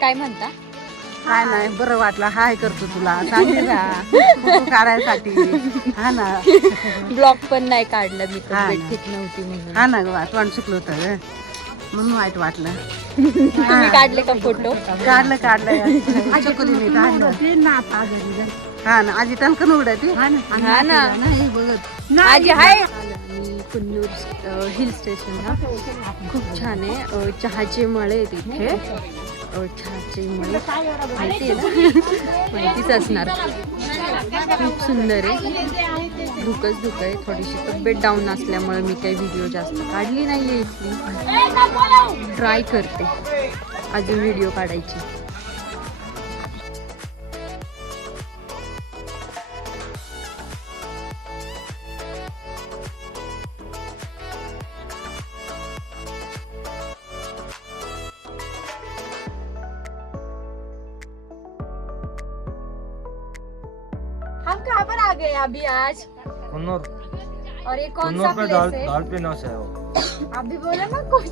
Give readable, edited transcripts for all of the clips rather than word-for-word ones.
काय म्हणता? काय नाही बरं वाटलं. हाय करतो तुला चांगली राहा फोटो काढायसाठी. हा ना. ब्लॉग पण नाही काढलं मी, हा तब्येत ना. ठीक नव्हती म्हणून. हा ना ग तोंड सुकलं होतं म्हणून वाईट वाटलं. तुम्ही काढले का फोटो? काढलं चकुलीने काढलं. हा ना आजी टणकन उडती. हा ना. नाही बघत. आजी हाय. आणि कुन्नूर हिल स्टेशन हा खूप छान आहे. चहाचे मळे आहेत इथे. चहाचे मळे माहिती आहे ना? माहितीच असणार. खूप सुंदर आहे. धुकच आहे. थोडीशी तब्येत डाऊन असल्यामुळे मी काही व्हिडिओ जास्त काढली नाहीये इथली. ट्राय करते अजून व्हिडिओ काढायची. हम कहाँ पर आ गए अभी आज? कुन्नूर। और ये कौन सा कुन्नूर पे प्लेस है? डाल पे नौश है वो। अभी बोला ना कुछ.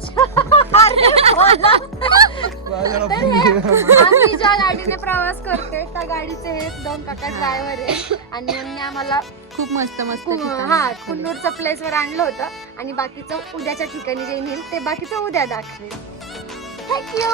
अरे बोला. आम्ही ज्या गाडीने प्रवास करते त्या गाडीचे हे 2 काका ड्रायव्हर आहे आणि यांनी आम्हाला खूप मस्त कुन्नूरच्या प्लेस वर आणलं होतं आणि बाकीचं उद्याच्या ठिकाणी जे नेईल ते बाकीचं उद्या दाखवेल. थँक्यू.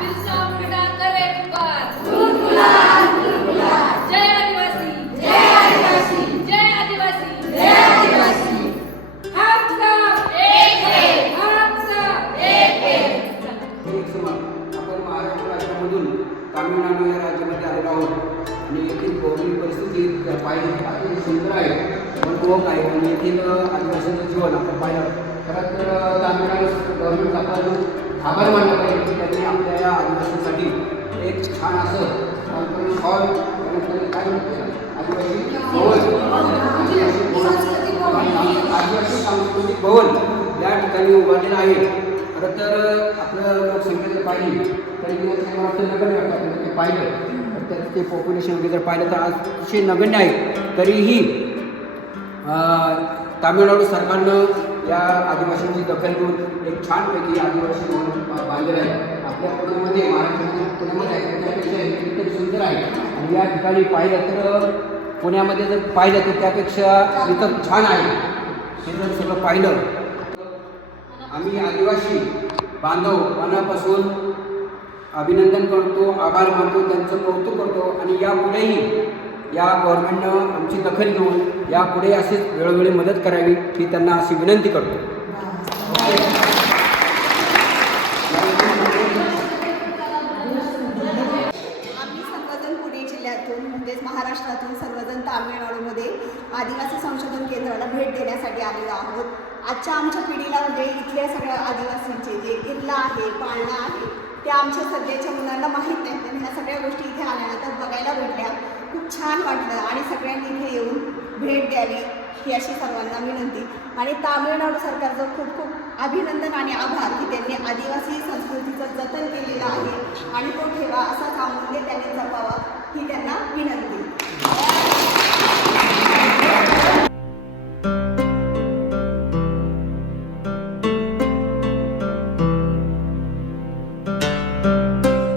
बिरसा मुंडा करे पुकार जय आदिवासी जय आदिवासी हम सब एक है हम सब एक है एक समान आपण महाराष्ट्र राज्यामधून तामिळनाडू या राज्यामध्ये आलेलो आहोत आणि येथील भौगोलिक परिस्थिती पाहिली अतिशय सुंदर आहे मनमोहक आहे आणि येथील आदिवासींचं जीवन आपण पाहिलं खरं तर तामिळनाडू गव्हर्नमेंट आपण आभार मानला पाहिजे की त्यांनी आपल्या या आदिवासींसाठी एक छान असं कॉन्फरन्स हॉल काय म्हणतो आदिवासी सांस्कृतिक भवन या ठिकाणी उभारलेलं आहे खरं तर आपलं लोकसंख्या पाहिली तरी मला वाटतं नगण्य वाटतं ते पाहिलं तर त्याचं ते पॉप्युलेशन वगैरे जर पाहिलं तर अतिशय नगण्य आहे तरीही तामिळनाडू सरकारनं या आदिवासींची दखल घेऊन एक छानपैकी आदिवासी भवन बांधलेलं आहे आपल्या पुण्यामध्ये महाराष्ट्रामध्ये पुण्यामध्ये आहे त्यापेक्षा इतर सुंदर आहे आणि या ठिकाणी पाहिलं तर पुण्यामध्ये जर पाहिलं तर त्यापेक्षा इथं छान आहे हे जर सगळं पाहिलं आम्ही आदिवासी बांधव मनापासून अभिनंदन करतो आभार मानतो त्यांचं कौतुक करतो आणि यापुढेही या गव्हर्नमेंटनं आमची दखल घेऊन यापुढे अशीच वेळोवेळी मदत करावी ही त्यांना अशी विनंती करतो आम्ही सर्वजण पुणे जिल्ह्यातून म्हणजेच महाराष्ट्रातून सर्वजण तामिळनाडूमध्ये आदिवासी संशोधन केंद्राला भेट देण्यासाठी आलेलो आहोत आजच्या आमच्या पिढीला म्हणजे इथल्या सगळ्या आदिवासींचे जे इरला आहे पाळणा आहे त्या आमच्या सध्याच्या मुलांना माहीत नाही पण ह्या सगळ्या गोष्टी इथे आल्यानंतर बघायला भेटल्या खूप छान वाटलं आणि सगळ्यांनी इथे येऊन भेट द्यावी ही अशी सर्वांना विनंती आणि तामिळनाडू सरकारचं खूप खूप अभिनंदन आणि आभार की त्यांनी आदिवासी संस्कृतीचं जतन केलेलं आहे आणि तो ठेवा असा सामूल्य त्यांनी जपावा ही त्यांना विनंती